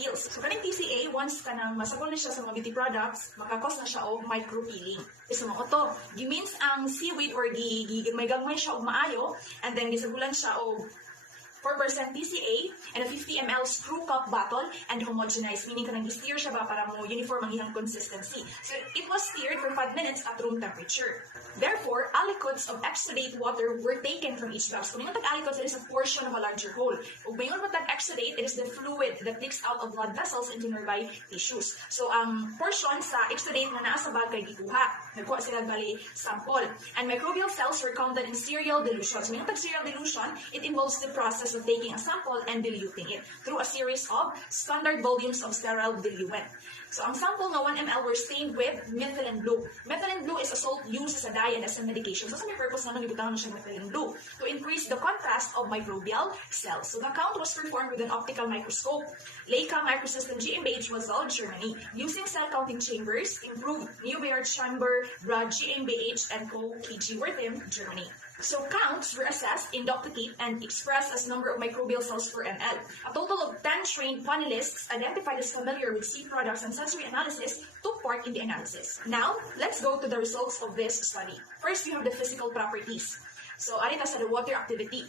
peels. So kaning TCA, once kanang masagol na siya sa mga beauty products, makakos na siya og micro-peeling. So mga to, means ang seaweed or gigagmay siya og maayo, and then gisagulan siya og 4% TCA and a 50 ml screw cup bottle and homogenized, meaning kanang i-stir siya ba para mo uniform ang iyang consistency. So it was stirred for 5 minutes at room temperature. Therefore, aliquots of exudate water were taken from each glass. Kung yung tag-aliquots, it is a portion of a larger whole. Kung mayon mo tag-exudate, it is the fluid that leaks out of blood vessels into nearby tissues. So ang portion sa exudate na naa sa bag kay gikuha. Nagkuha sila bali sample. And microbial cells were counted in serial dilution. So yung tag-serial dilution, it involves the process of taking a sample and diluting it through a series of standard volumes of sterile diluent. So ang sample nga 1 ml were stained with methylene blue. Methylene blue is a salt used as a dye and as a medication. So sa may purpose naman ibutang siya methylene blue to increase the contrast of microbial cells. So the count was performed with an optical microscope. Leica Microsystem GmbH was Basel, Germany, using cell counting chambers, improved Neubayer chamber, Brad GmbH and Co. KG Wertheim, Germany. So counts were assessed in Doctative and expressed as number of microbial cells per ml. A total of 10 trained panelists identified as familiar with seed products and sensory analysis took part in the analysis. Now, let's go to the results of this study. First, we have the physical properties. So, arita sa the water activity.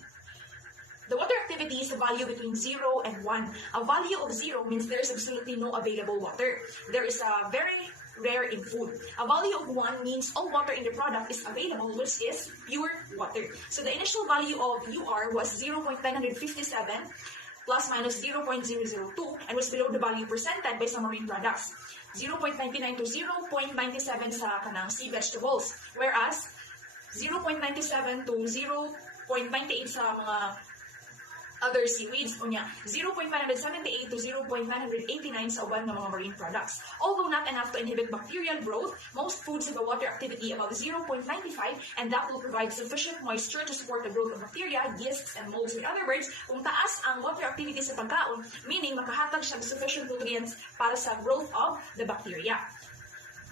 The water activity is a value between 0 and 1. A value of 0 means there is absolutely no available water. There is a very rare in food. A value of 1 means all water in the product is available, which is pure water. So the initial value of UR was 0.957 plus minus 0.002 and was below the value presented by some marine products. 0.99 to 0.97 sa kanang sea vegetables, whereas 0.97 to 0.98 sa mga other seaweeds, unya 0.978 to 0.989 sa uban ng mga marine products. Although not enough to inhibit bacterial growth, most foods have a water activity above 0.95 and that will provide sufficient moisture to support the growth of bacteria, yeasts, and molds. In other words, kung taas ang water activity sa pagkaon, meaning makahatag siya ng sufficient nutrients para sa growth of the bacteria.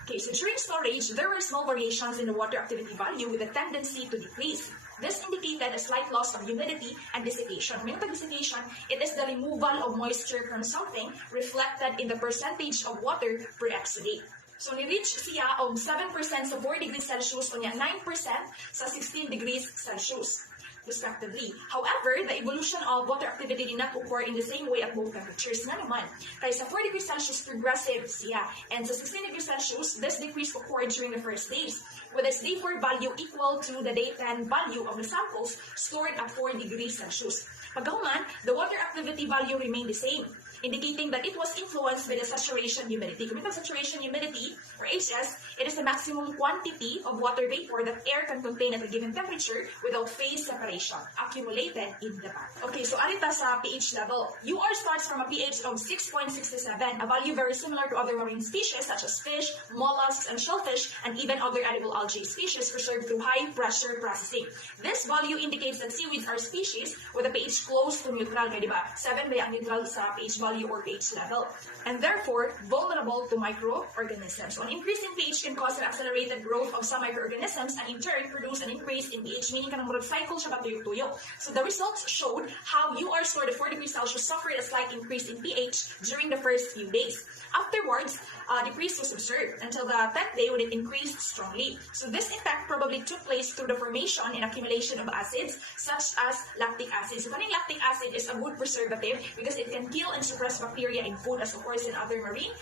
Okay, so during storage, there were small variations in the water activity value with a tendency to decrease. This indicated a slight loss of humidity and desiccation. When desiccation, it is the removal of moisture from something reflected in the percentage of water per exudate. So, ni-reach siya of 7% sa 4 degrees Celsius o niya 9% sa 16 degrees Celsius, respectively. However, the evolution of water activity did not occur in the same way at both temperatures. Nga naman, kaya sa 4 degrees Celsius, progressive siya. And sa 16 degrees Celsius, this decrease occurred during the first days, with its day 4 value equal to the day 10 value of the samples stored at 4 degrees Celsius. Pagkahuman, the water activity value remained the same, indicating that it was influenced by the saturation humidity. Kung ito saturation humidity, or HS, it is the maximum quantity of water vapor that air can contain at a given temperature without phase separation, accumulated in the bag. Okay, so arita sa pH level. UR starts from a pH of 6.67, a value very similar to other marine species such as fish, mollusks, and shellfish, and even other edible algae species preserved through high-pressure processing. This value indicates that seaweeds are species with a pH close to neutral, kaya diba? 7 ba ang neutral sa pH value or pH level, and therefore vulnerable to microorganisms. So, an increase in pH can cause an accelerated growth of some microorganisms and in turn produce an increase in pH, meaning kanang murag cycle siya ba tuyo-tuyo. So the results showed how UR stored at 4 degrees Celsius suffered a slight increase in pH during the first few days. Afterwards, decrease was observed until the 10th day when it increased strongly. So this effect probably took place through the formation and accumulation of acids such as lactic acid. So kaning lactic acid is a good preservative because it can kill and suppress bacteria in food as occurs in other marine